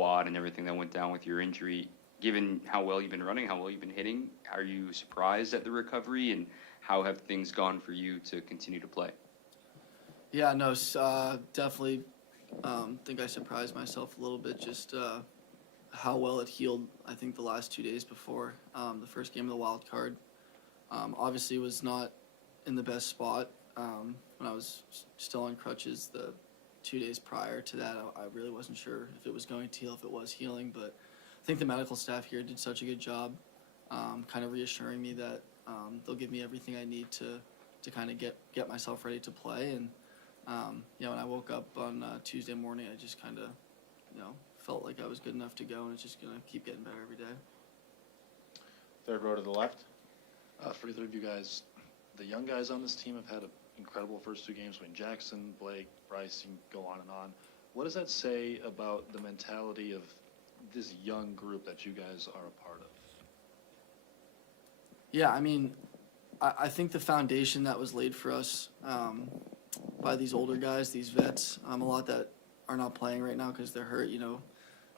quad and everything that went down with your injury. Given how well you've been running, how well you've been hitting, are you surprised at the recovery, and how have things gone for you to continue to play? Yeah, no, definitely think I surprised myself a little bit, just how well it healed, I think, the last 2 days before the first game of the wild card. Obviously was not in the best spot when I was still on crutches the 2 days prior to that. I really wasn't sure if it was going to heal, if it was healing, but I think the medical staff here did such a good job kind of reassuring me that they'll give me everything I need to kind of get myself ready to play. And when I woke up on Tuesday morning, I just kind of felt like I was good enough to go, and it's just going to keep getting better every day. Third row to the left. For either of you guys, the young guys on this team have had an incredible first 2 games between Jackson, Blake, Bryce, you can go on and on. What does that say about the mentality of this young group that you guys are a part of? Yeah, I mean, I think the foundation that was laid for us by these older guys, these vets, a lot that are not playing right now because they're hurt,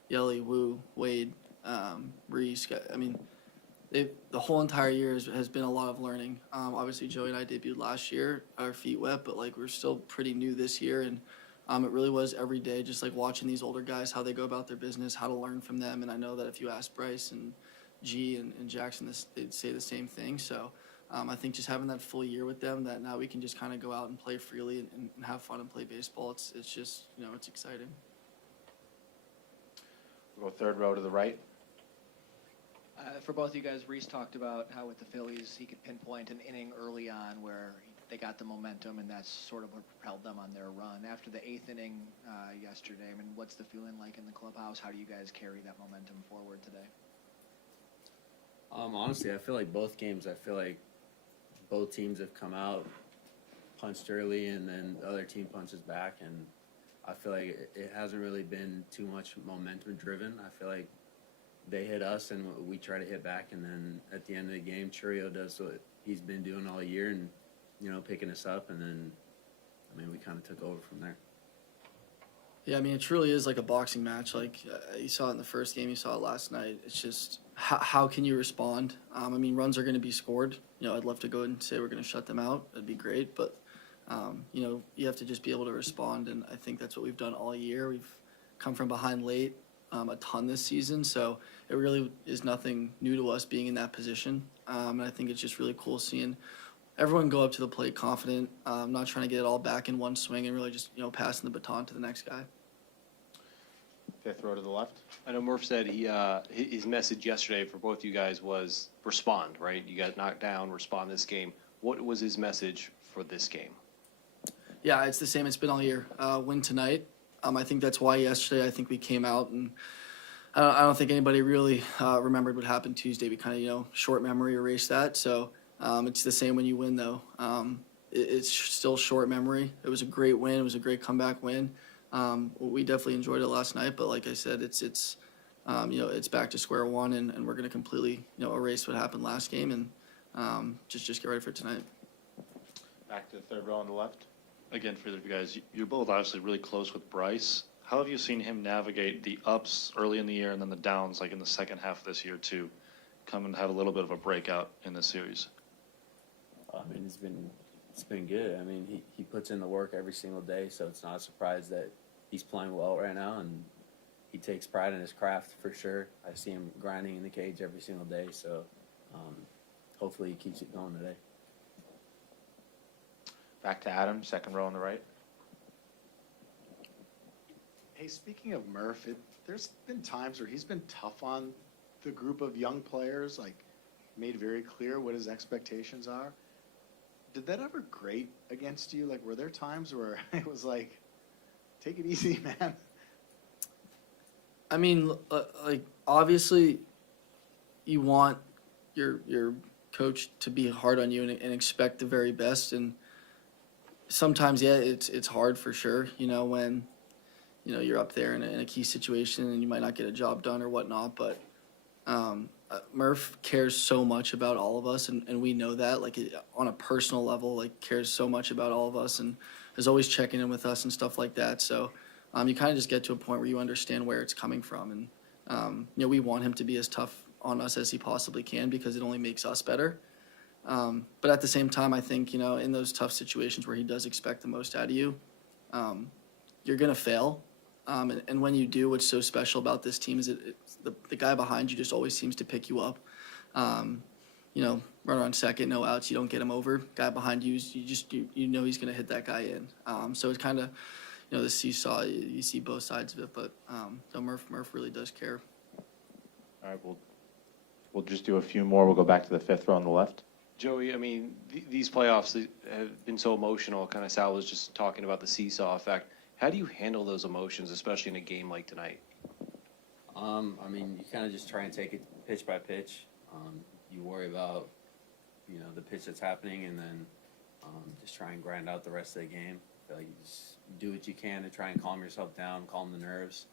Yelly, Wu, Wade, Reese. I mean, the whole entire year has been a lot of learning. Obviously, Joey and I debuted last year, our feet wet, but we're still pretty new this year, and it really was every day just watching these older guys, how they go about their business, how to learn from them. And I know that if you ask Bryce and G and Jackson, they'd say the same thing. So I think just having that full year with them, that now we can just kind of go out and play freely and have fun and play baseball. It's just it's exciting. We'll go third row to the right. For both of you guys, Reese talked about how with the Phillies he could pinpoint an inning early on where they got the momentum, and that's sort of what propelled them on their run. After the 8th inning yesterday, I mean, what's the feeling like in the clubhouse? How do you guys carry that momentum forward today? Honestly, I feel like both games, both teams have come out, punched early, and then the other team punches back, and I feel like it hasn't really been too much momentum driven. I feel like they hit us and we try to hit back, and then at the end of the game, Churio does what he's been doing all year and, picking us up, and then, we kind of took over from there. Yeah, I mean, it truly is like a boxing match. You saw it in the first game, you saw it last night. It's just how can you respond? Runs are going to be scored. I'd love to go and say we're going to shut them out. That'd be great, but you have to just be able to respond, and I think that's what we've done all year. We've come from behind late a ton this season, so it really is nothing new to us being in that position. And I think it's just really cool seeing everyone go up to the plate confident, not trying to get it all back in one swing, and really just passing the baton to the next guy. Fifth row to the left. I know Murph said his message yesterday for both you guys was respond, right? You got knocked down, respond this game. What was his message for this game? Yeah, it's the same. It's been all year. Win tonight. I think that's why yesterday I think we came out, and I don't think anybody really remembered what happened Tuesday. We kind of, short memory erased that. So it's the same when you win, though. It's still short memory. It was a great win. It was a great comeback win. We definitely enjoyed it last night, but like I said, it's back to square one, and we're going to completely erase what happened last game and just get ready for tonight. Back to the third row on the left. Again, for either of you guys, you're both obviously really close with Bryce. How have you seen him navigate the ups early in the year and then the downs, in the second half of this year, to come and have a little bit of a breakout in this series? It's been good. He puts in the work every single day, so it's not a surprise that he's playing well right now, and he takes pride in his craft for sure. I see him grinding in the cage every single day, so hopefully he keeps it going today. Back to Adam, second row on the right. Hey, speaking of Murph, there's been times where he's been tough on the group of young players, made very clear what his expectations are. Did that ever grate against you? Were there times where it was take it easy, man? Obviously, you want your coach to be hard on you and expect the very best, and sometimes, yeah, it's hard for sure, when, you're up there in a key situation and you might not get a job done or whatnot, but Murph cares so much about all of us, and we know that, on a personal level, cares so much about all of us and is always checking in with us and stuff like that. So you kind of just get to a point where you understand where it's coming from. And, we want him to be as tough on us as he possibly can because it only makes us better. But at the same time, I think, in those tough situations where he does expect the most out of you, you're going to fail. And when you do, what's so special about this team is the guy behind you just always seems to pick you up. Runner on second, no outs, you don't get him over. Guy behind you, you know he's going to hit that guy in. So it's kind of, the seesaw. You see both sides of it, but Murph really does care. All right, we'll just do a few more. We'll go back to the fifth row on the left. Joey, I mean, these playoffs have been so emotional. Kind of Sal was just talking about the seesaw effect. How do you handle those emotions, especially in a game like tonight? You kind of just try and take it pitch by pitch. You worry about, the pitch that's happening, and then just try and grind out the rest of the game. I feel like you just do what you can to try and calm yourself down, calm the nerves,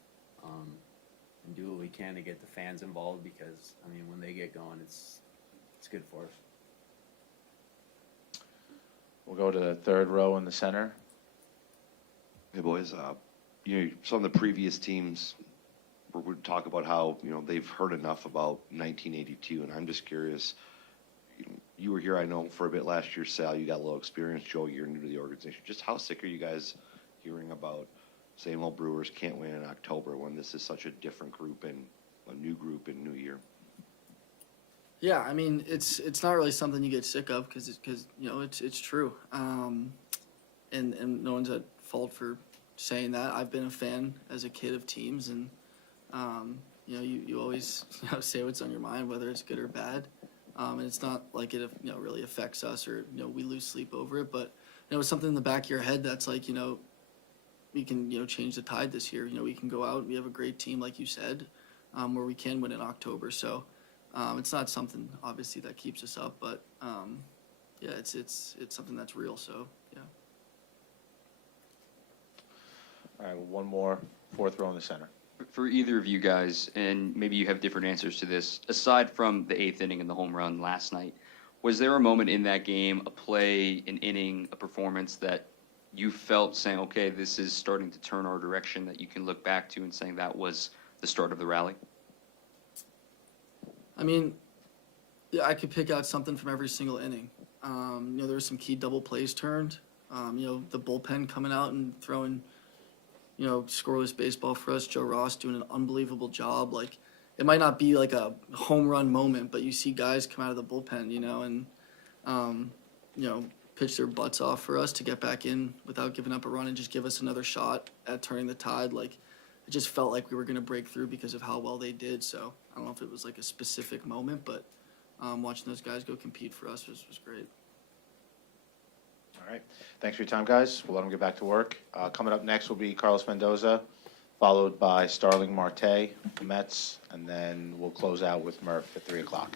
and do what we can to get the fans involved because, when they get going, it's good for us. We'll go to the third row in the center. Hey, boys. Some of the previous teams would talk about how, they've heard enough about 1982, and I'm just curious. You were here, I know, for a bit last year, Sal. You got a little experience. Joe, you're new to the organization. Just how sick are you guys hearing about same old Brewers can't win in October when this is such a different group and a new group in New Year? Yeah, it's not really something you get sick of because it's true. And no one's at fault for saying that. I've been a fan as a kid of teams, and you always say what's on your mind, whether it's good or bad. And it's not like it really affects us or we lose sleep over it, but it's something in the back of your head that's like we can change the tide this year. We can go out. We have a great team, like you said, where we can win in October. So. It's not something obviously that keeps us up, but yeah, it's something that's real. So yeah. All right, one more, fourth row in the center. For either of you guys, and maybe you have different answers to this, aside from the eighth inning and the home run last night, was there a moment in that game, a play, an inning, a performance that you felt saying, okay, this is starting to turn our direction, that you can look back to and saying that was the start of the rally? Yeah, I could pick out something from every single inning. There were some key double plays turned. The bullpen coming out and throwing, scoreless baseball for us. Joe Ross doing an unbelievable job. Like, it might not be like a home run moment, but you see guys come out of the bullpen, and pitch their butts off for us to get back in without giving up a run and just give us another shot at turning the tide. Like, it just felt like we were going to break through because of how well they did. So I don't know if it was like a specific moment, but watching those guys go compete for us was great. All right, thanks for your time, guys. We'll let them get back to work. Coming up next will be Carlos Mendoza, followed by Starling Marte, the Mets, and then we'll close out with Murph at 3 o'clock.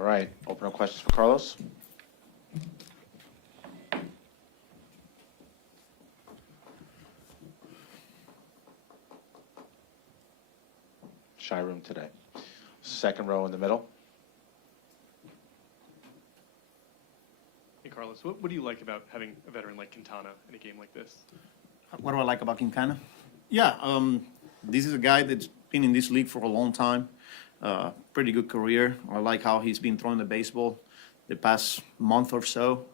All right, open up questions for Carlos. Shy room today. Second row in the middle. Hey, Carlos, what do you like about having a veteran like Quintana in a game like this? What do I like about Quintana? Yeah, this is a guy that's been in this league for a long time. Pretty good career. I like how he's been throwing the baseball the past month or so.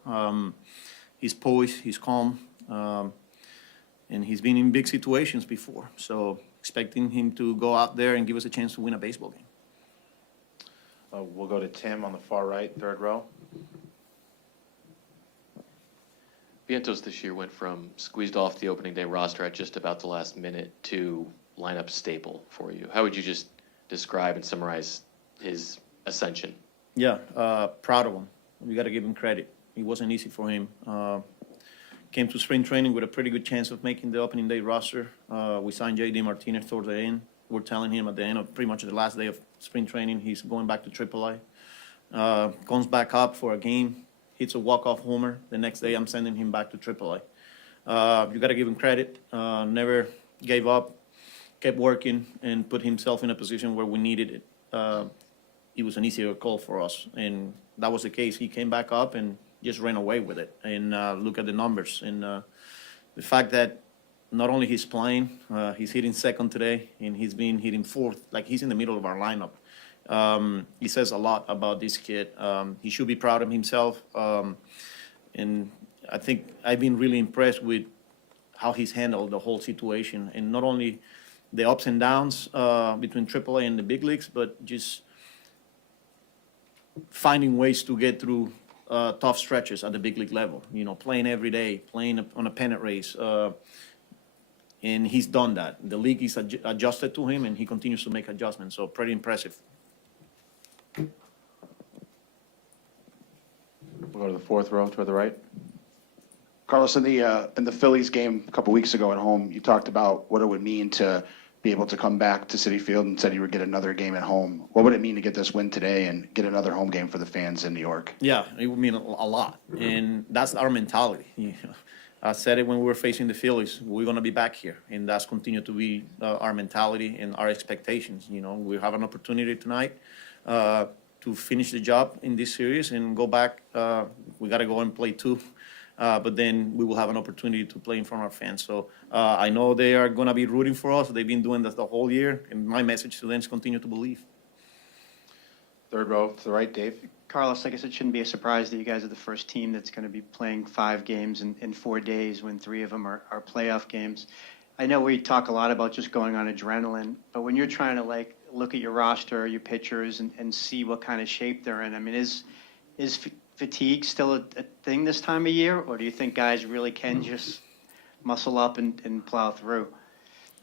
He's poised, he's calm, and he's been in big situations before. So expecting him to go out there and give us a chance to win a baseball game. We'll go to Tim on the far right, third row. Vientos this year went from squeezed off the opening day roster at just about the last minute to lineup staple for you. How would you just describe and summarize his ascension? Yeah, proud of him. We got to give him credit. It wasn't easy for him. Came to spring training with a pretty good chance of making the opening day roster. We signed J.D. Martinez towards the end. We're telling him at the end of pretty much the last day of spring training, he's going back to AAA. Comes back up for a game, hits a walk-off homer. The next day, I'm sending him back to AAA. You got to give him credit. Never gave up, kept working, and put himself in a position where we needed it. It was an easier call for us, and that was the case. He came back up and just ran away with it. And look at the numbers. And the fact that not only he's playing, he's hitting second today, and he's been hitting fourth, like he's in the middle of our lineup. He says a lot about this kid. He should be proud of himself. And I think I've been really impressed with how he's handled the whole situation, and not only the ups and downs between AAA and the big leagues, but just finding ways to get through tough stretches at the big league level. You know, playing every day, playing on a pennant race. And he's done that. The league is adjusted to him, and he continues to make adjustments. So pretty impressive. We'll go to the fourth row toward the right. Carlos, in the Phillies game a couple weeks ago at home, you talked about what it would mean to be able to come back to Citi Field and said you would get another game at home. What would it mean to get this win today and get another home game for the fans in New York? Yeah, it would mean a lot, and that's our mentality. You know, I said it when we were facing the Phillies. We're going to be back here, and that's continued to be our mentality and our expectations. You know, we have an opportunity tonight to finish the job in this series and go back. We got to go and play two, but then we will have an opportunity to play in front of our fans. So I know they are going to be rooting for us. They've been doing this the whole year, and my message to them is continue to believe. Third row to the right, Dave. Carlos, I guess it shouldn't be a surprise that you guys are the first team that's going to be playing 5 games in 4 days when 3 of them are playoff games. I know we talk a lot about just going on adrenaline, but when you're trying to like look at your roster, your pitchers, and see what kind of shape they're in, I mean, is fatigue still a thing this time of year, or do you think guys really can just muscle up and plow through?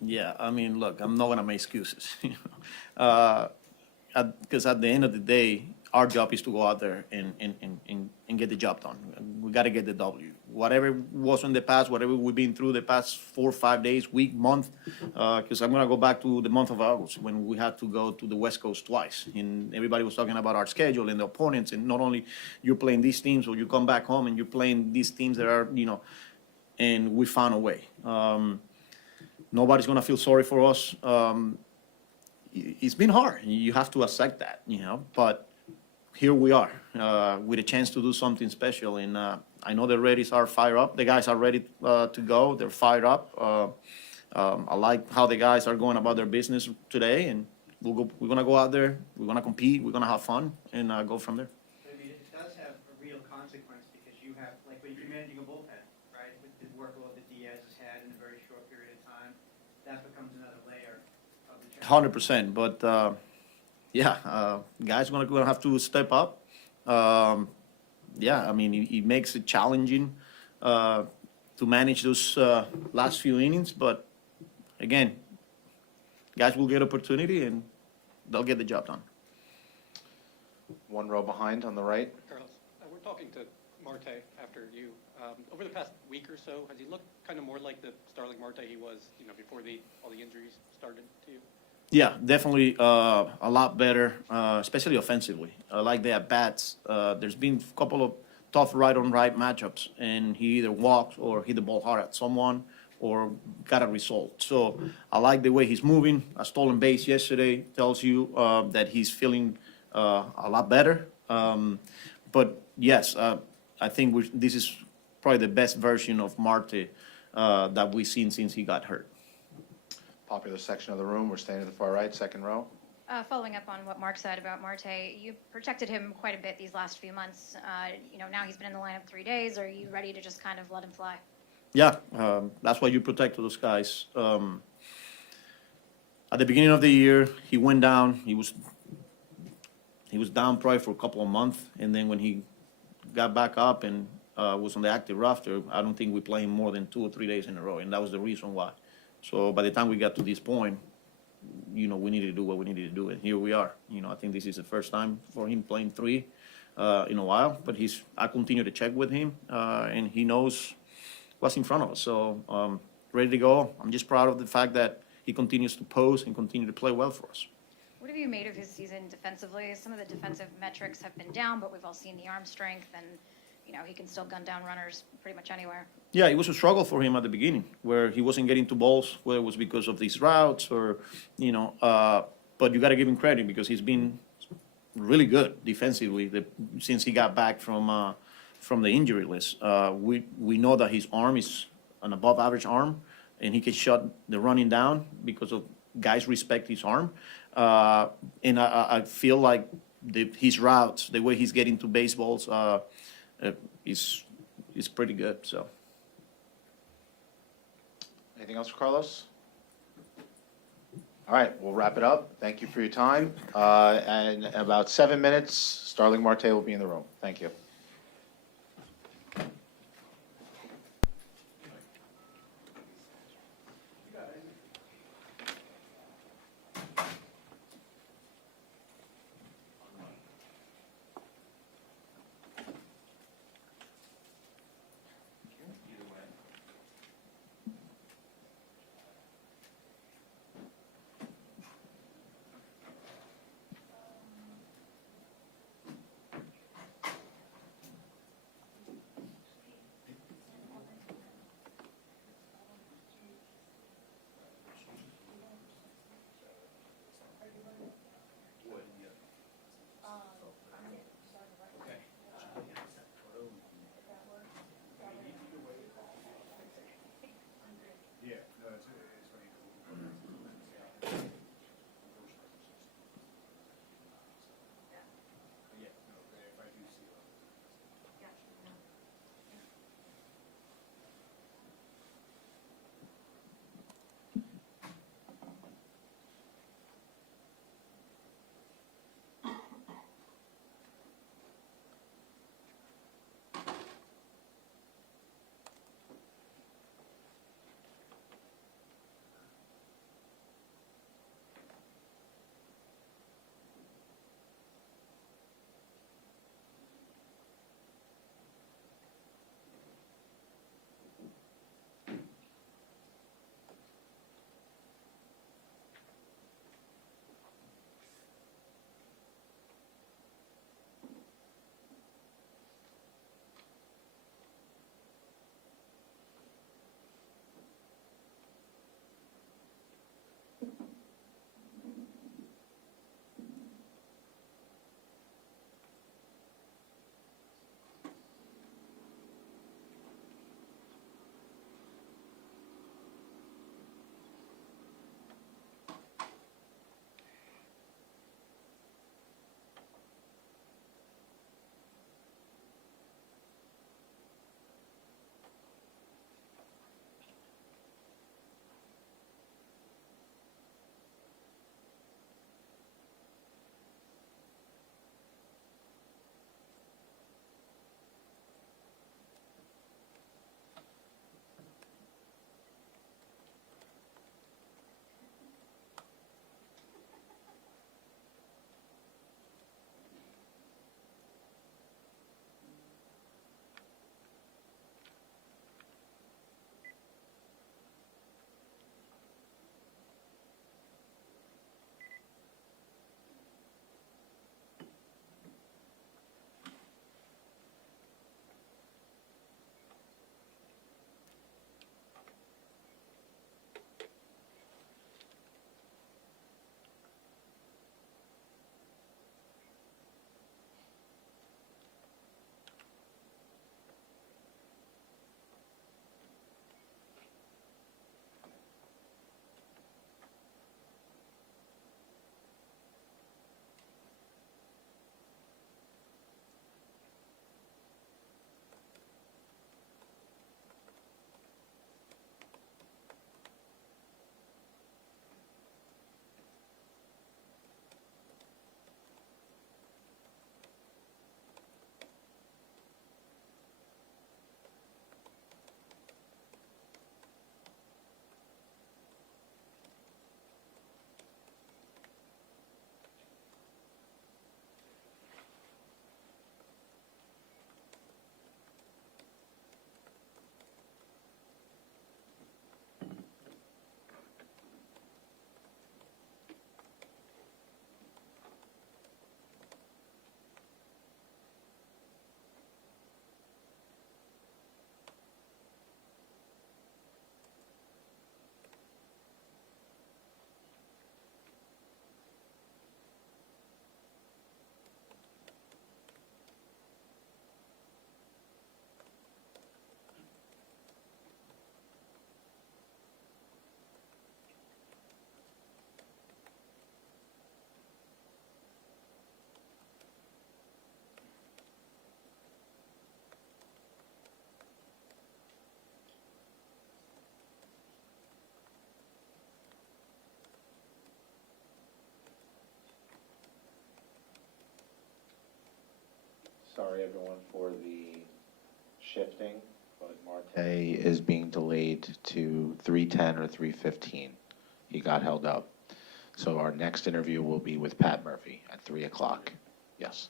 Yeah, I mean, look, I'm not going to make excuses. Because at the end of the day, our job is to go out there and get the job done. We got to get the W. Whatever was in the past, whatever we've been through the past 4 or 5 days, week, month, because I'm going to go back to the month of August when we had to go to the West Coast twice. And everybody was talking about our schedule and the opponents. And not only you're playing these teams, or you come back home and you're playing these teams that are, you know, and we found a way. Nobody's going to feel sorry for us. It's been hard. You have to accept that, you know, but here we are with a chance to do something special. And I know the Reddies are fired up. The guys are ready to go. They're fired up. I like how the guys are going about their business today. And we're going to go out there. We're going to compete. We're going to have fun and go from there. I mean, it does have a real consequence because you have, like, when you're managing a bullpen, right, with the workload that Diaz has had in a very short period of time, that becomes another layer of the challenge. 100%. But guys going to have to step up. I mean, it makes it challenging to manage those last few innings. But again, guys will get opportunity and they'll get the job done. One row behind on the right. Carlos, we're talking to Marte after you. Over the past week or so, has he looked kind of more like the Starling Marte he was, you know, before all the injuries started to you? Yeah, definitely a lot better, especially offensively. I like the at-bats. There's been a couple of tough right-on-right matchups, and he either walked or hit the ball hard at someone or got a result. So I like the way he's moving. A stolen base yesterday tells you that he's feeling a lot better. But yes, I think this is probably the best version of Marte that we've seen since he got hurt. Popular section of the room, we're staying to the far right, second row. Following up on what Mark said about Marte, you protected him quite a bit these last few months. Now he's been in the lineup 3 days. Are you ready to just kind of let him fly? Yeah, that's why you protect those guys. At the beginning of the year, he went down. He was down probably for a couple of months, and then when he got back up and was on the active roster, I don't think we played him more than 2 or 3 days in a row, and that was the reason why. So by the time we got to this point, we needed to do what we needed to do, and here we are. I think this is the first time for him playing 3 in a while, but I continue to check with him, and he knows what's in front of us. So ready to go. I'm just proud of the fact that he continues to pose and continue to play well for us. What have you made of his season defensively? Some of the defensive metrics have been down, but we've all seen the arm strength, and he can still gun down runners pretty much anywhere. Yeah, it was a struggle for him at the beginning, where he wasn't getting to balls, whether it was because of these routes or, but you got to give him credit because he's been really good defensively since he got back from the injury list. We know that his arm is an above-average arm, and he can shut the running down because of guys respect his arm. And I feel like his routes, the way he's getting to baseballs, is pretty good. So. Anything else for Carlos? All right, we'll wrap it up. Thank you for your time. And in about 7 minutes, Starling Marte will be in the room. Thank you. sorry everyone for the shifting, but Marte is being delayed to 3:10 or 3:15. He got held up. So our next interview will be with Pat Murphy at 3 o'clock. Yes.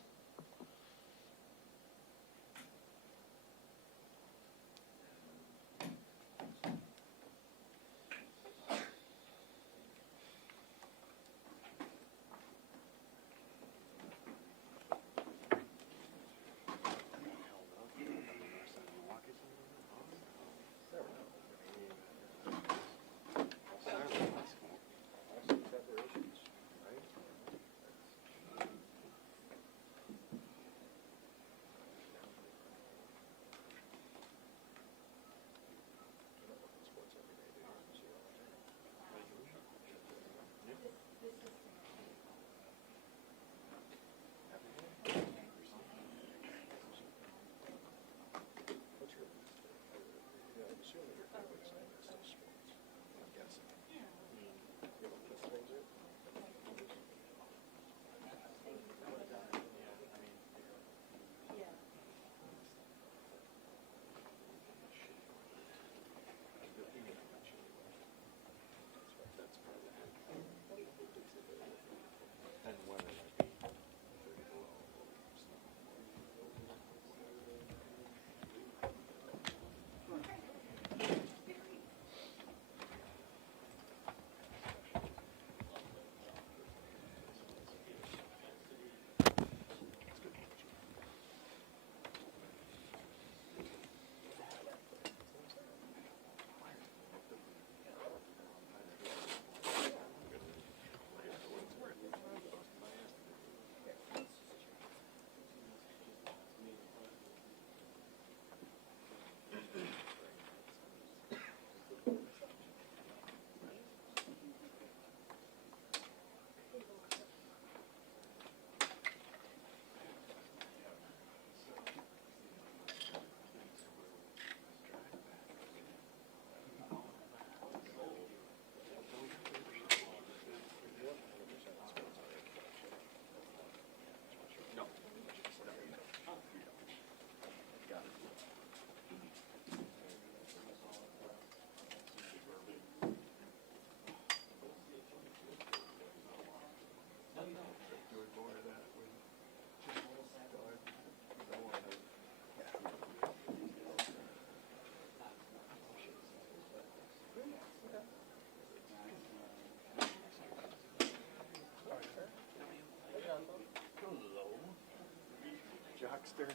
Jockster.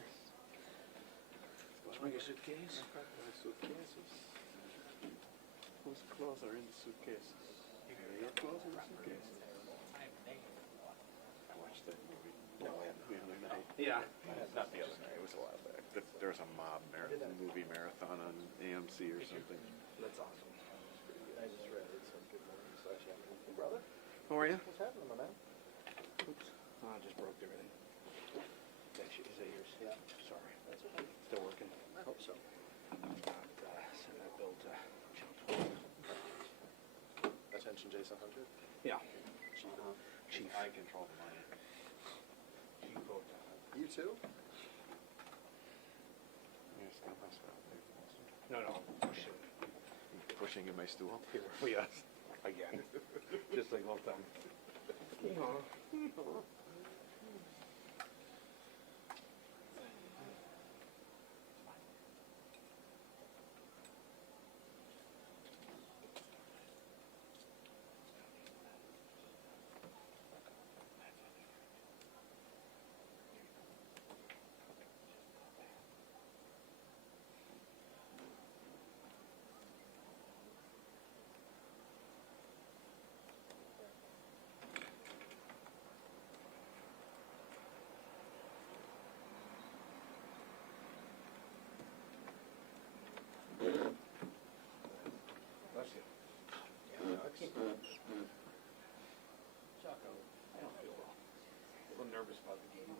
Bring a suitcase. Suitcases. Whose clothes are in the suitcases? Your clothes in the suitcases? I watched that movie. No, the other night. Yeah. Not the other night. It was a while back. There's a mob movie marathon on AMC or something. That's awesome. I just read it. So good morning. Hey, brother. How are you? What's happening, my man? Oops. Oh, I just broke everything. Is that yours? Yeah. Sorry. That's okay. Still working? I hope so. Send that bill to Attention Jason Hunter? Yeah. Chief. I control the money. Chief vote. You too? You're still messing around there. No. Pushing. Pushing in my stool? Here. Yes. Again. Just like last time. Jocko, I don't feel well. A little nervous about the game.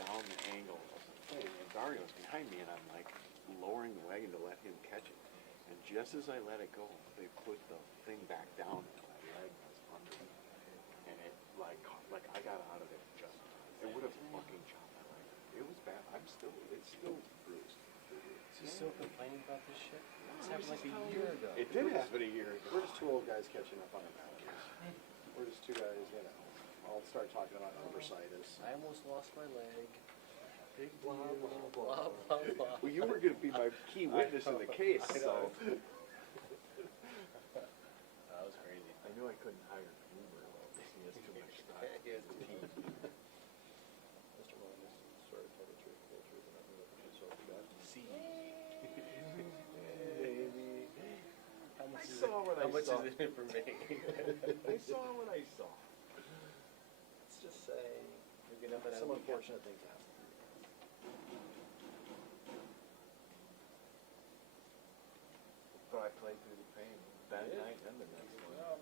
down the angle of the thing, and Dario's behind me, and I'm like lowering the wagon to let him catch it. And just as I let it go, they put the thing back down, and my leg was under me. And it, like I got out of it just, it would have fucking chopped my leg. It was bad. It's still bruised. Is he still complaining about this shit? This happened like a year ago. It did happen a year ago. We're just two old guys catching up on our maladies. We're just two guys, you know. I'll start talking about bursitis. I almost lost my leg. Big Blah, deal. blah, Blah, blah. blah, blah. Well, you were going to be my key witness in the case, I so. know. That was crazy. I knew I couldn't hire an Uber though, because he has too much stuff. He has a team. Mr. Williams sort of told the truth, the whole truth, and nothing but the truth, so help you God. See. How much is it in it for me? I saw what I saw. Let's just say Maybe nothing some else. unfortunate things happen. But I played through the pain that night and the next one.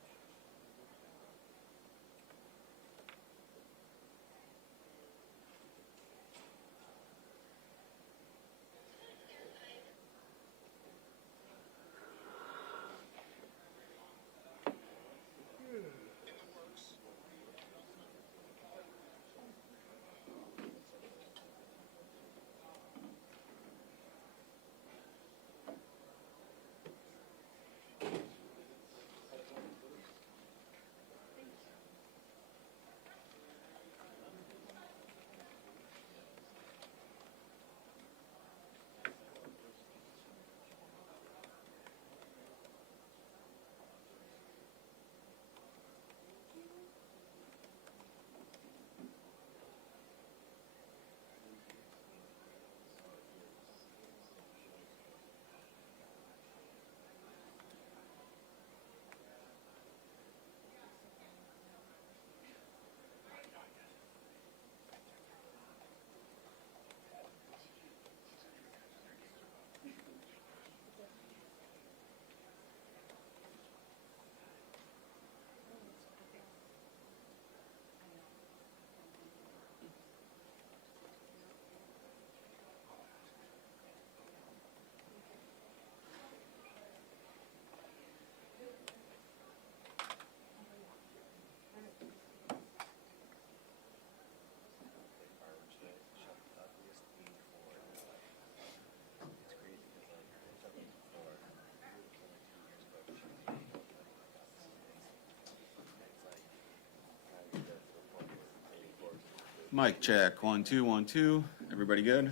Mic check, 1 2 1 2. Everybody good?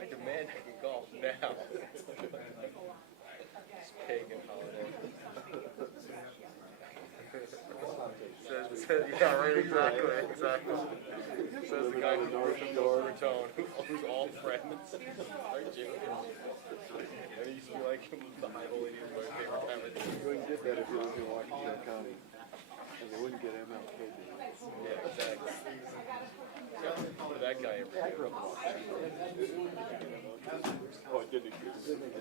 I demand I can golf now. It's pagan holiday. Yeah, right, exactly. Says the guy who knows Overtone, who's all friends. Are you joking? And he used to be like the high holy name my favorite time of the year. You wouldn't get that if you lived in Washington County. And they wouldn't get MLK. Yeah, exactly. Yeah, but that guy ever I grew up in Washington. Oh, it didn't exist like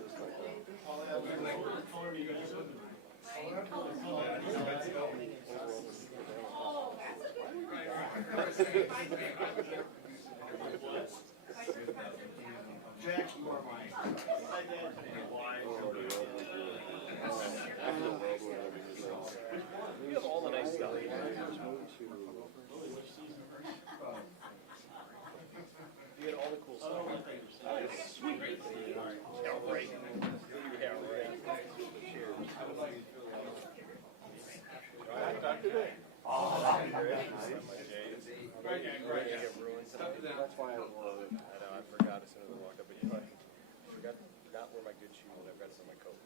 You have all the nice stuff. You get all the cool stuff. Sweet. Yeah, right. Yeah, right. Cheers. That's why I wore it. I know, I forgot as soon as I walked up, but you know, I forgot not wear my good shoes, I've got it on my coat.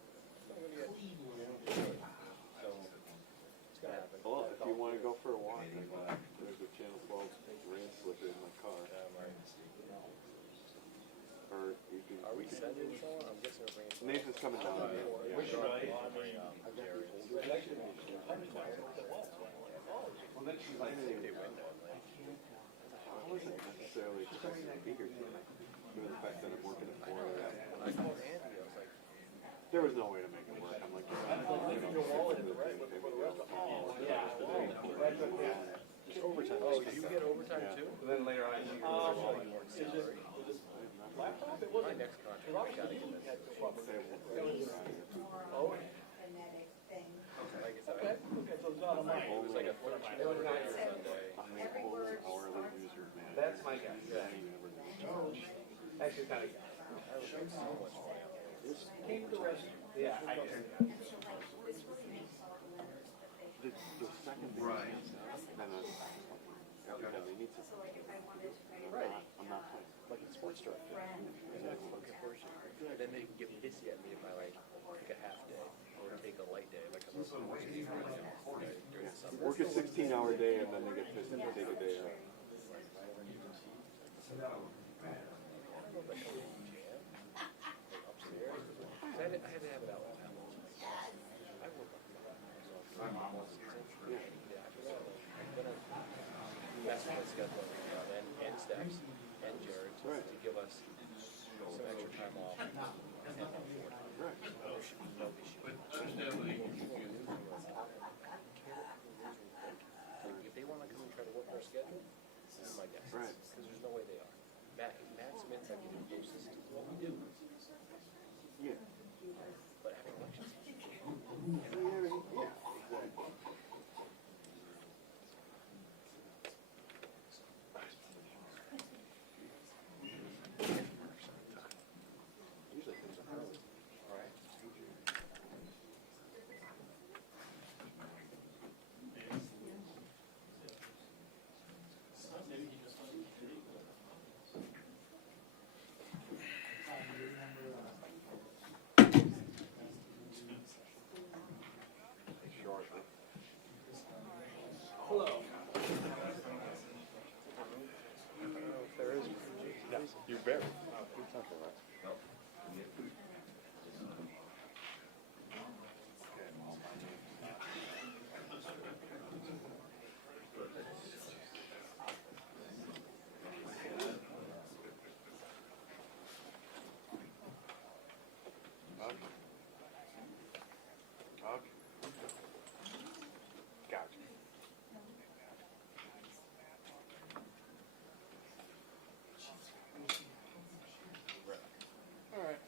So, it's gonna happen. Well, if you want to go for a walk, there's a Channel 12 rain slipper in my car. Or you can. Are we sending someone? I'm guessing we're bringing someone. Nathan's coming down. Jared. Well, then she's like, they win that. I wasn't necessarily expecting to be here tonight. Due to the fact that I'm working at 4 a.m. I called Andy, I was like, There was no way to make it work. I'm like, your wallet in the right for the rest of just overtime. Oh, you get overtime too? And then later on, Laptop? It wasn't. My next contract, I gotta get that. Oh. Like I said, okay, so it's not on my. It was like a 13-hour day Sunday. I'm the only hourly user, man. That's my guy. Yeah. Actually, kind of. I was like so much money on this. Came to rest. Yeah, I did. The second thing is kind of every time they need something. Right. I'm not playing. Like in sports store. Then they can get pissy at me if I like take a half day or take a light day, like I'm during the summer. Work a 16-hour day and then they get pissed and they take a day off. I had to have it out. I work on all season. Yeah. I'm gonna mess with my schedule and Steph's and Jared's to give us some extra time off and more time. Right. No issue. If they want to come and try to work our schedule, this is my guess. Right. Because there's no way they are. Matt's meant like you do is what we do. Yeah. But having elections. Yeah, exactly. Usually things are early. All right. Hello. If there is, yes, you better. Gotcha. All right.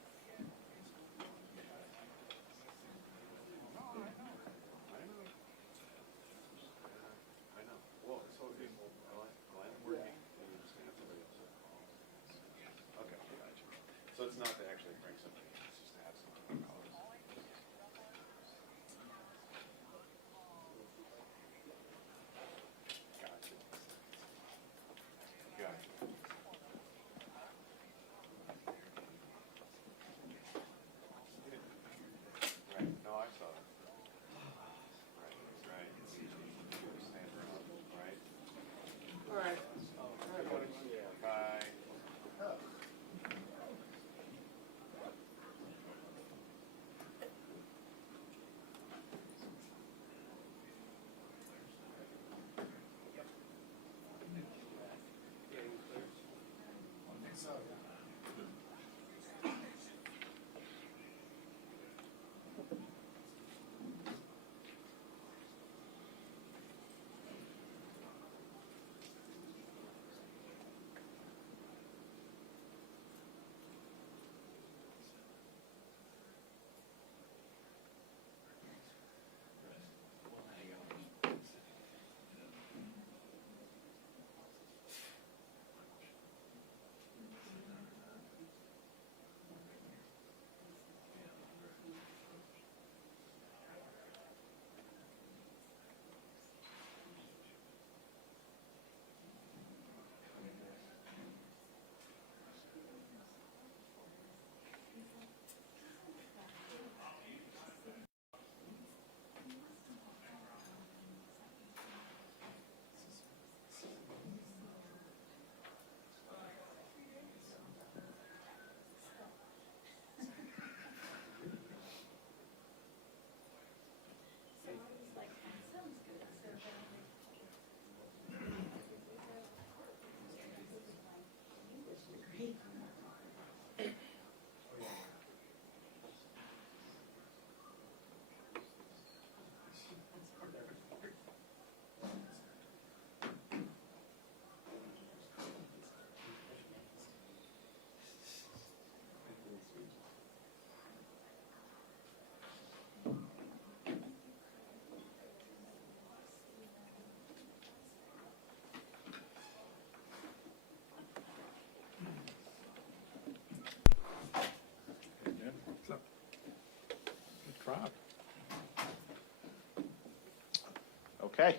Okay,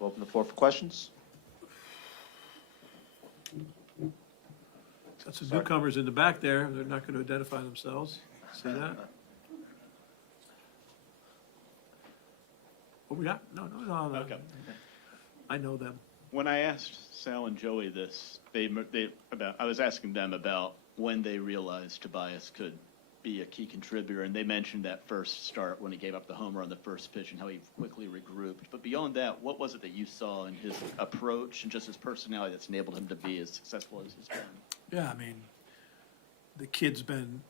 we'll open the floor for questions. Got some newcomers in the back there. They're not going to identify themselves. See that? What we got? No. Okay. I know them. When I asked Sal and Joey this, I was asking them about when they realized Tobias could be a key contributor, and they mentioned that first start when he gave up the homer on the first pitch and how he quickly regrouped. But beyond that, what was it that you saw in his approach and just his personality that's enabled him to be as successful as he's been? Yeah, I mean, the kid's been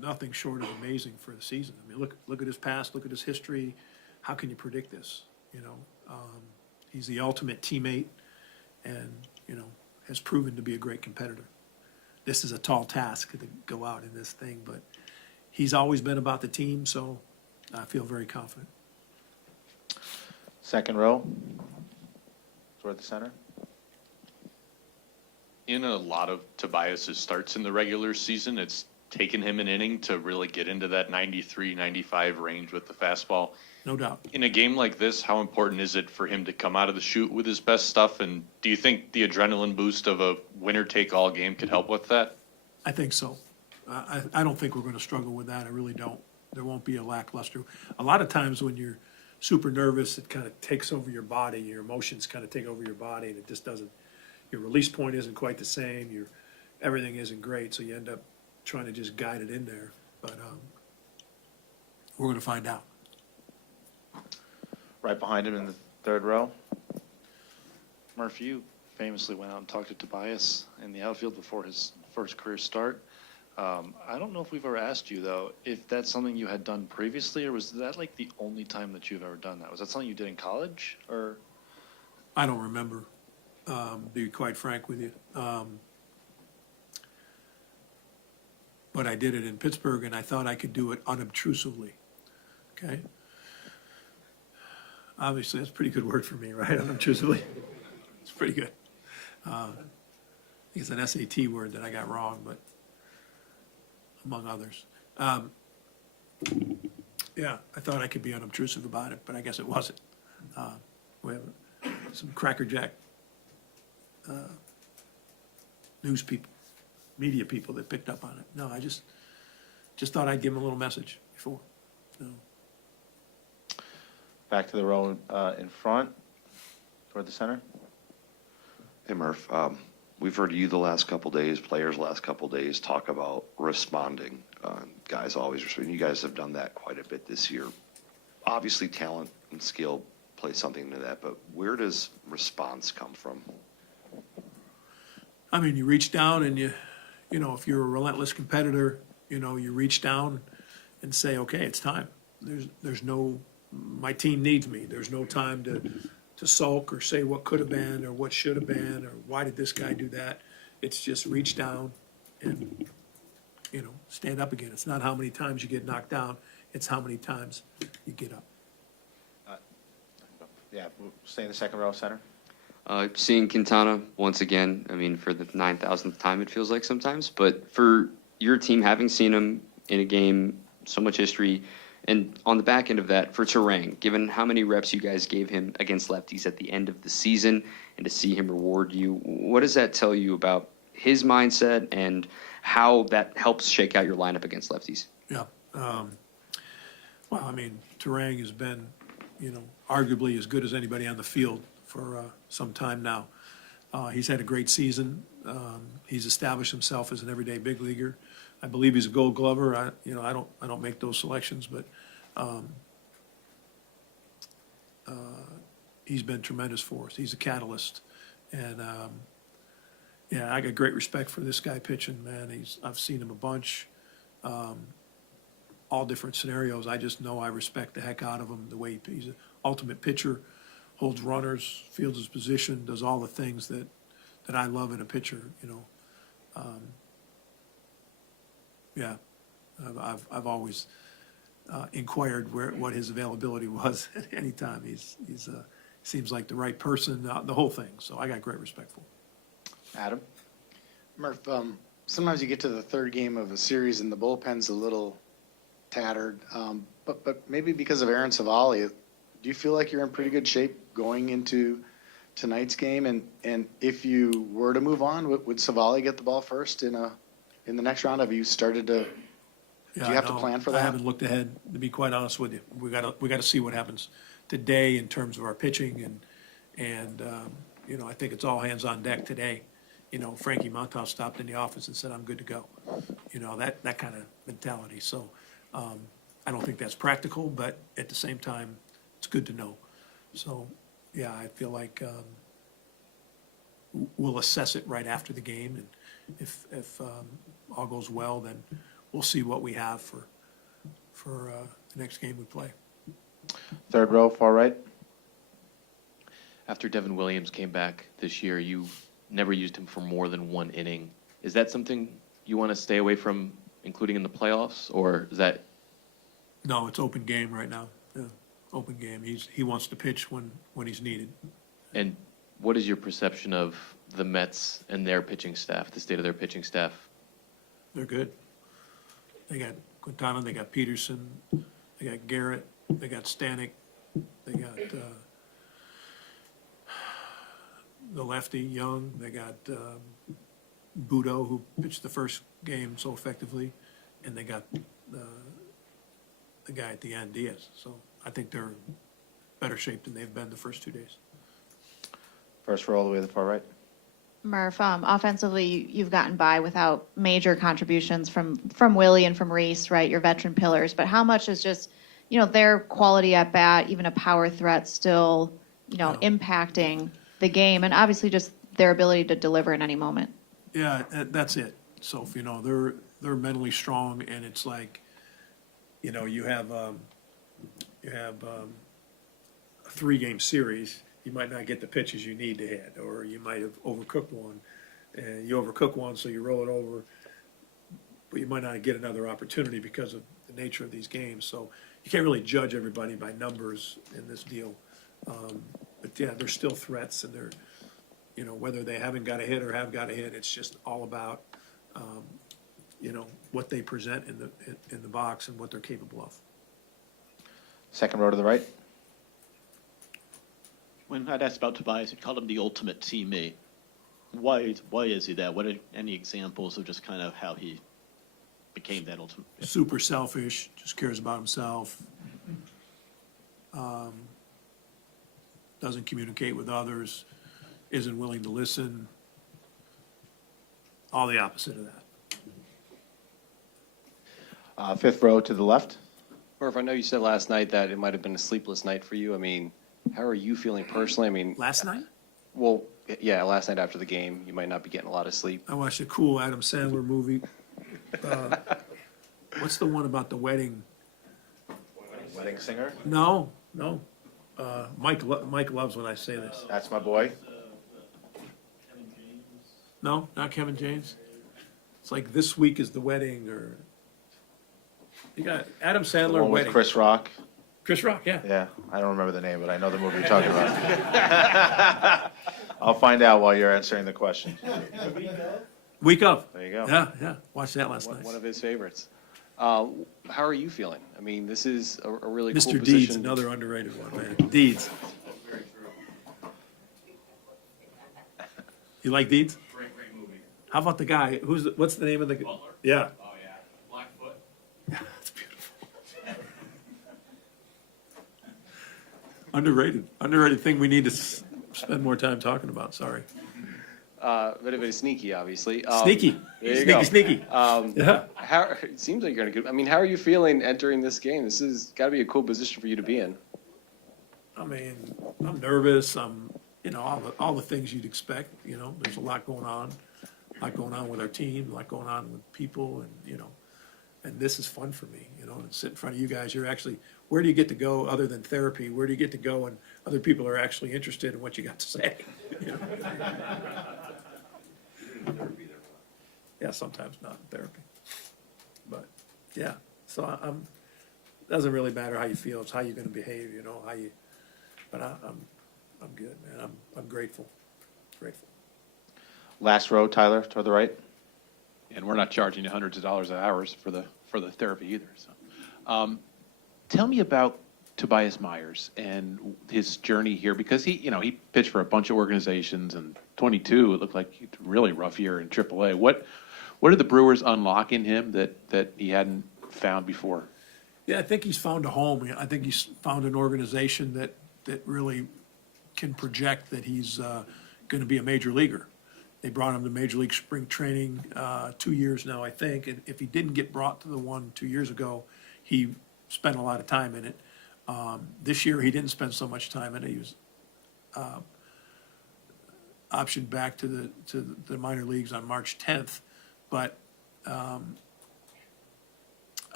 nothing short of amazing for the season. I mean, look at his past, look at his history. How can you predict this? He's the ultimate teammate, and has proven to be a great competitor. This is a tall task to go out in this thing, but he's always been about the team, so I feel very confident. Second row, toward the center. In a lot of Tobias's starts in the regular season, it's taken him an inning to really get into that 93, 95 range with the fastball. No doubt. In a game like this, how important is it for him to come out of the chute with his best stuff? And do you think the adrenaline boost of a winner-take-all game could help with that? I think so. I don't think we're going to struggle with that. I really don't. There won't be a lackluster. A lot of times when you're super nervous, it kind of takes over your body. Your emotions kind of take over your body, and it just doesn't. Your release point isn't quite the same. Everything isn't great, so you end up trying to just guide it in there. But we're going to find out. Right behind him in the third row. Murph, you famously went out and talked to Tobias in the outfield before his first career start. I don't know if we've ever asked you, though, if that's something you had done previously, or was that like the only time that you've ever done that? Was that something you did in college, or? I don't remember, to be quite frank with you. But I did it in Pittsburgh, and I thought I could do it unobtrusively. Okay? Obviously, that's a pretty good word for me, right? Unobtrusively. It's pretty good. It's an SAT word that I got wrong, but among others. Yeah, I thought I could be unobtrusive about it, but I guess it wasn't. We have some crackerjack news people, media people that picked up on it. No, I just thought I'd give them a little message before. No. Back to the row in front, toward the center. Hey, Murph, we've heard you the last couple days, players the last couple days, talk about responding. Guys always respond. You guys have done that quite a bit this year. Obviously, talent and skill play something into that, but where does response come from? I mean, you reach down and if you're a relentless competitor, you reach down and say, okay, it's time. There's no, my team needs me. There's no time to sulk or say what could have been or what should have been or why did this guy do that. It's just reach down and, stand up again. It's not how many times you get knocked down. It's how many times you get up. Yeah, we'll stay in the second row, center. Seeing Quintana once again, I mean, for the 9,000th time, it feels like sometimes, but for your team, having seen him in a game, so much history, and on the back end of that, for Terang, given how many reps you guys gave him against lefties at the end of the season, and to see him reward you, what does that tell you about his mindset and how that helps shake out your lineup against lefties? Yeah. Well, I mean, Terang has been, arguably as good as anybody on the field for some time now. He's had a great season. He's established himself as an everyday big leaguer. I believe he's a Gold Glover. I don't make those selections, but he's been tremendous for us. He's a catalyst, and I got great respect for this guy pitching. Man, I've seen him a bunch, all different scenarios. I just know I respect the heck out of him. The way he's an ultimate pitcher, holds runners, fields his position, does all the things that I love in a pitcher. I've always inquired what his availability was at any time. He's seems like the right person, the whole thing. So I got great respect for him. Adam? Murph, sometimes you get to the third game of a series and the bullpen's a little tattered, but maybe because of Aaron Savali, do you feel like you're in pretty good shape going into tonight's game? And if you were to move on, would Savali get the ball first in the next round? Have you started to? Do you have to plan for that? I haven't looked ahead, to be quite honest with you. We gotta see what happens today in terms of our pitching and you know, I think it's all hands on deck today. You know, Frankie Montas stopped in the office and said, "I'm good to go." You know, that kind of mentality. So I don't think that's practical, but at the same time, it's good to know. So, yeah, I feel like we'll assess it right after the game, and if all goes well, then we'll see what we have for the next game we play. Third row, far right. After Devin Williams came back this year, you never used him for more than one inning. Is that something you want to stay away from including in the playoffs, or is that? No, it's open game right now. Yeah, open game. He wants to pitch when he's needed. And what is your perception of the Mets and their pitching staff, the state of their pitching staff? They're good. They got Quintana, they got Peterson, they got Garrett, they got Stanek, they got the lefty, Young, they got Budo, who pitched the first game so effectively, and they got the guy at the end, Diaz. So I think they're in better shape than they've been the first 2 days. First row all the way to the far right. Murph, offensively, you've gotten by without major contributions from Willie and from Reese, right? Your veteran pillars. But how much is just, you know, their quality at bat, even a power threat, still, you know, impacting the game, and obviously just their ability to deliver in any moment? Yeah, that's it. So, you know, they're mentally strong, and it's like, you know, you have a 3-game series. You might not get the pitches you need to hit, or you might have overcooked one, and you overcook one, so you roll it over, but you might not get another opportunity because of the nature of these games. So you can't really judge everybody by numbers in this deal. But yeah, they're still threats, and they're, you know, whether they haven't got a hit or have got a hit, it's just all about, you know, what they present in the box and what they're capable of. Second row to the right. When I'd asked about Tobias, you called him the ultimate teammate. Why is he that? What are any examples of just kind of how he became that ultimate? Super selfish, just cares about himself. Doesn't communicate with others, isn't willing to listen. All the opposite of that. Fifth row to the left. Murph, I know you said last night that it might have been a sleepless night for you. I mean, how are you feeling personally? I mean, last night? Well, yeah, last night after the game, you might not be getting a lot of sleep. I watched a cool Adam Sandler movie. What's the one about the wedding? Wedding singer? No. Mike loves when I say this. That's my boy. No, not Kevin James. It's like This Week is the Wedding, or you got Adam The Sandler one with wedding. Chris Rock. Chris Rock, yeah. Yeah, I don't remember the name, but I know the movie you're talking about. I'll find out while you're answering the question. Week Up. There you go. Yeah. Watched that last night. One of his favorites. How are you feeling? I mean, this is a really cool Mr. position. Deeds, another underrated one, man. Deeds. You like Deeds? Great movie. How about the guy? What's the name of the? Butler? Yeah. Oh, yeah. Blackfoot. That's beautiful. Underrated thing we need to spend more time talking about. Sorry. Bit of a sneaky, obviously. Sneaky. There you go. Sneaky. Yeah. It seems like you're in a good. I mean, how are you feeling entering this game? This has got to be a cool position for you to be in. I mean, I'm nervous. You know, all the things you'd expect. You know, there's a lot going on with our team, a lot going on with people, and you know, and this is fun for me. You know, to sit in front of you guys. You're actually, where do you get to go other than therapy? Where do you get to go and other people are actually interested in what you got to say? You know? Yeah, sometimes not in therapy, but yeah. So I'm. Doesn't really matter how you feel; it's how you're going to behave. You know how you. But I'm good, man. I'm grateful. Last row, Tyler, toward the right. And we're not charging you hundreds of dollars of hours for the therapy either. So, tell me about Tobias Myers and his journey here, because he pitched for a bunch of organizations, and 22, it looked like a really rough year in AAA. What did the Brewers unlock in him that he hadn't found before? Yeah, I think he's found a home. I think he's found an organization that really can project that he's going to be a major leaguer. They brought him to Major League Spring Training 2 years now, I think. And if he didn't get brought to the one 2 years ago, he spent a lot of time in it. This year, he didn't spend so much time in it. He was optioned back to the minor leagues on March 10th. But I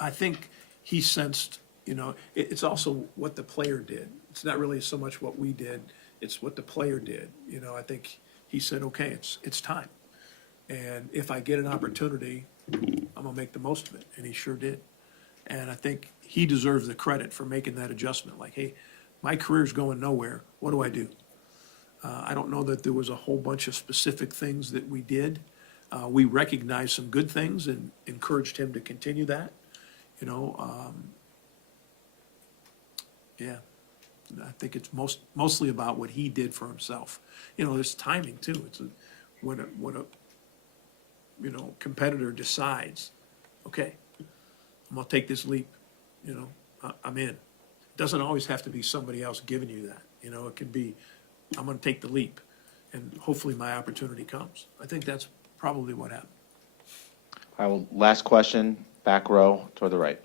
think he sensed, it's also what the player did. It's not really so much what we did, it's what the player did. I think he said, okay, it's time. And if I get an opportunity, I'm gonna make the most of it, and he sure did. And I think he deserves the credit for making that adjustment, like, hey, my career's going nowhere, what do I do? I don't know that there was a whole bunch of specific things that we did. We recognized some good things and encouraged him to continue that, yeah. I think it's mostly about what he did for himself. There's timing too. It's when a competitor decides, okay, I'm gonna take this leap, I'm in. It doesn't always have to be somebody else giving you that. It can be, I'm gonna take the leap and hopefully my opportunity comes. I think that's probably what happened. All right, well, last question, back row toward the right.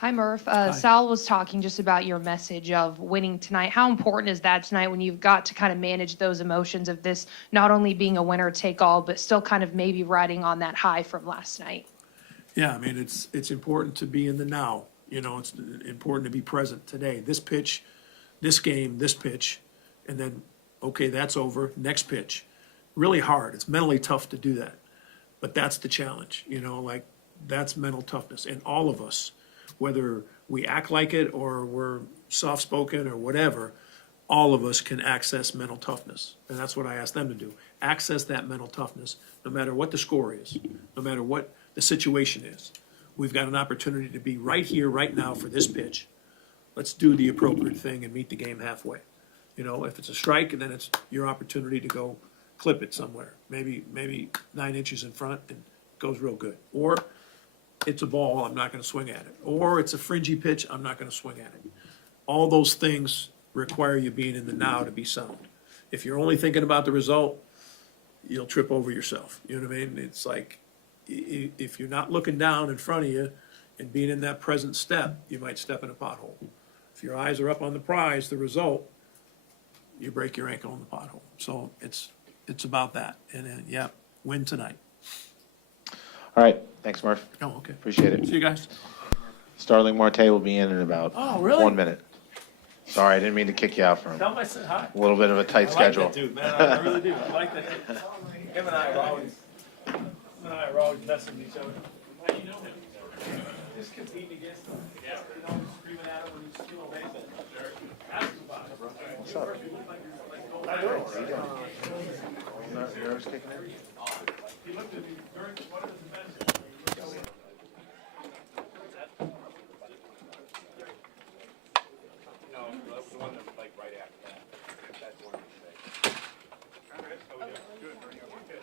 Hi, Murph. Sal was talking just about your message of winning tonight. How important is that tonight when you've got to kind of manage those emotions of this not only being a winner take all, but still kind of maybe riding on that high from last night? Yeah, I mean, it's important to be in the now. It's important to be present today. This pitch, this game, this pitch, and then, okay, that's over, next pitch. Really hard. It's mentally tough to do that. But that's the challenge, that's mental toughness. And all of us, whether we act like it or we're soft-spoken or whatever, all of us can access mental toughness. And that's what I ask them to do. Access that mental toughness, no matter what the score is, no matter what the situation is. We've got an opportunity to be right here, right now for this pitch. Let's do the appropriate thing and meet the game halfway. If it's a strike, then it's your opportunity to go clip it somewhere. Maybe 9 inches in front and it goes real good. Or it's a ball, I'm not gonna swing at it. Or it's a fringy pitch, I'm not gonna swing at it. All those things require you being in the now to be sound. If you're only thinking about the result, you'll trip over yourself. You know what I mean? It's like, if you're not looking down in front of you and being in that present step, you might step in a pothole. If your eyes are up on the prize, the result, you break your ankle in the pothole. So it's about that. And then, yeah, win tonight. All right, thanks, Murph. Oh, okay. Appreciate it. See you guys. Starling Marte will be in about Oh, really? 1 minute. Sorry, I didn't mean to kick you out from Tell him I said hi. a little bit of a tight schedule. I like that dude, man. I really do. I like that dude. Him and I are always messing with each other. How do you know him? Just competing against him. Yeah. Screaming at him when he's stealing bases. Ask him about it. What's up? I know. Nerves kicking in? He looked at me during one of his events. No, the one that's like right after that. That's one mistake. All right, so we just good. Good.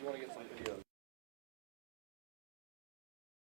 You want to get some video?